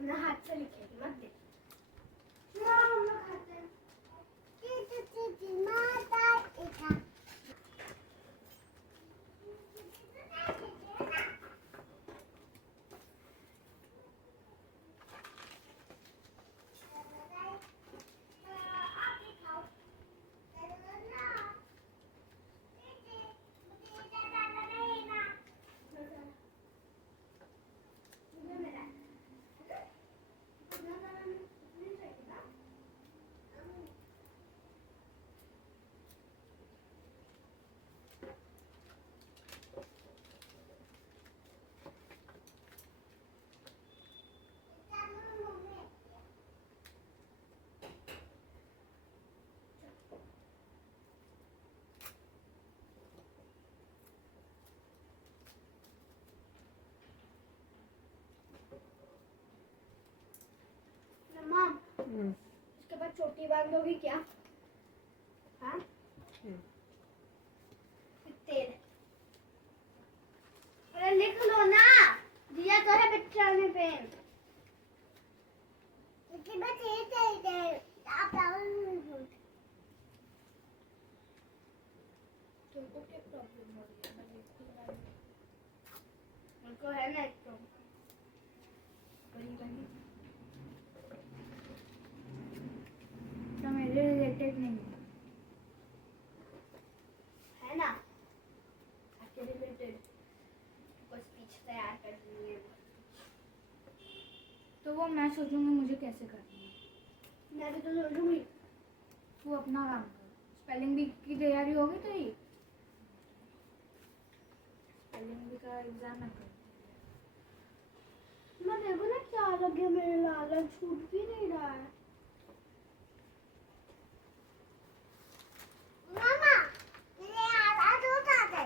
अपना हाथ से लिखेगी मत दे। हम लोग खाते हैं। इसके बाद चोटी बांधोगी क्या? हाँ? तेल। अरे लिख लो ना, दिया तो है बच्चा ने पेन। तुमको क्या प्रॉब्लम हो रही है? उनको है ना एक तो तो मेरे रिलेटेड नहीं है ना, आपके रिलेटेड कोई स्पीच तैयार करनी है तो वो मैं सोचूंगी मुझे कैसे करनी है। मैं भी तो सोचूंगी। तू अपना काम कर, स्पेलिंग बी की तैयारी होगी तेरी? स्पेलिंग बी का एग्जाम है। मैं देखो ना क्या लगे, मेरे लाल छूट भी नहीं रहा है। मामा मेरे आधा दूध आते